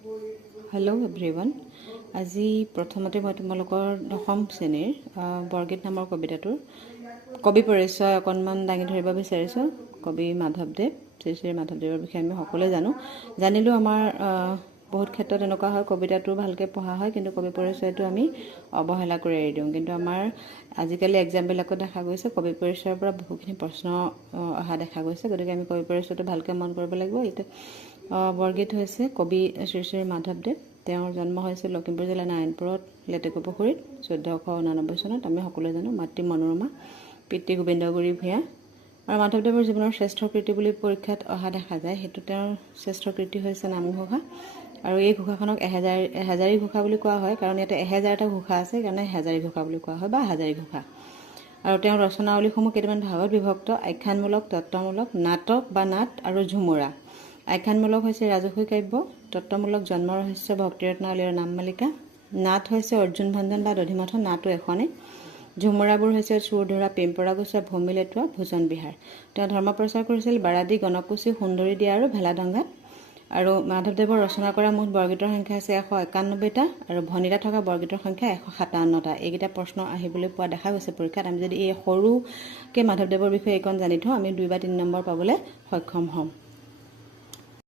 Hello' everyone. আজি প্ৰথমতে মই তোমালোকৰ দশম শ্ৰেণীৰ বৰগীত নামৰ কবিতাটোৰ কবি পৰিচয় অকণমান দাঙি ধৰিব বিচাৰিছোঁ। কবি মাধৱদেৱ, শ্ৰী শ্ৰী মাধৱদেৱৰ বিষয়ে আমি সকলোৱে জানিলেও আমাৰ বহুত ক্ষেত্ৰত এনেকুৱা হয় কবিতাটো ভালকৈ পঢ়া হয়, কিন্তু কবি পৰিচয়টো আমি অৱহেলা কৰি এৰি দিওঁ। কিন্তু আমাৰ আজিকালি এক্সামবিলাকত দেখা গৈছে কবি পৰিচয়ৰ পৰা বহুখিনি প্ৰশ্ন অহা দেখা গৈছে, গতিকে আমি কবি পৰিচয়টো ভালকৈ মন কৰিব লাগিব। এতিয়া বৰগীত হৈছে কবি শ্ৰী শ্ৰী মাধৱদেৱ। তেওঁৰ জন্ম হৈছিল লখিমপুৰ জিলাৰ নাৰায়ণপুৰত লেটেকুপুখুৰীত 1489 চনত। আমি সকলোৱে জানো মাতৃ মনোৰমা, পিতৃ গোবিন্দগুৰি ভূঞা। আৰু মাধৱদেৱৰ জীৱনৰ শ্ৰেষ্ঠ কৃতি বুলি পৰীক্ষাত অহা দেখা যায়। সেইটো তেওঁৰ শ্ৰেষ্ঠ কৃতি হৈছে নামঘোষা, আৰু এই ঘোষাখনক এহেজাৰী ঘোষা বুলি কোৱা হয়, কাৰণ ইয়াতে 1000টা ঘোষা আছে, সেইকাৰণে এহেজাৰী ঘোষা বুলি কোৱা হয় বা হাজাৰী ঘোষা। আৰু তেওঁৰ ৰচনাৱলীসমূহ কেইটামান ভাগত বিভক্ত: আখ্যানমূলক, তত্ত্বমূলক, নাটক বা নাট আৰু ঝুমুৰা। আখ্যানমূলক হৈছে ৰাজসী কাব্য, তত্ত্বমূলক জন্ম ৰহস্য ভক্তিৰত্নাৱলী আৰু নামমালিকা, নাট হৈছে অৰ্জুন ভঞ্জন বা দধিমথন, নাটো এখনেই। ঝুমুৰাবোৰ হৈছে চুৰধৰা, প্ৰেমপৰাগস্যা, ভূমি লেটুৱা, ভোজন বিহাৰ। তেওঁ ধৰ্ম প্ৰচাৰ কৰিছিল বাৰাদি, গণকুচি, সুন্দৰী দিয়া আৰু ভেলাডংগাত। আৰু মাধৱদেৱৰ ৰচনা কৰা মুঠ বৰগীতৰ সংখ্যা আছে 191টা, আৰু ভনিতা থকা বৰগীতৰ সংখ্যা 157টা। এইকেইটা প্ৰশ্ন আহিবলৈ পোৱা দেখা গৈছে পৰীক্ষাত। আমি যদি এই সৰুকৈ মাধৱদেৱৰ বিষয়ে এইকণ জানি থওঁ, আমি 2 বা 3 নম্বৰ পাবলৈ সক্ষম হ'ম।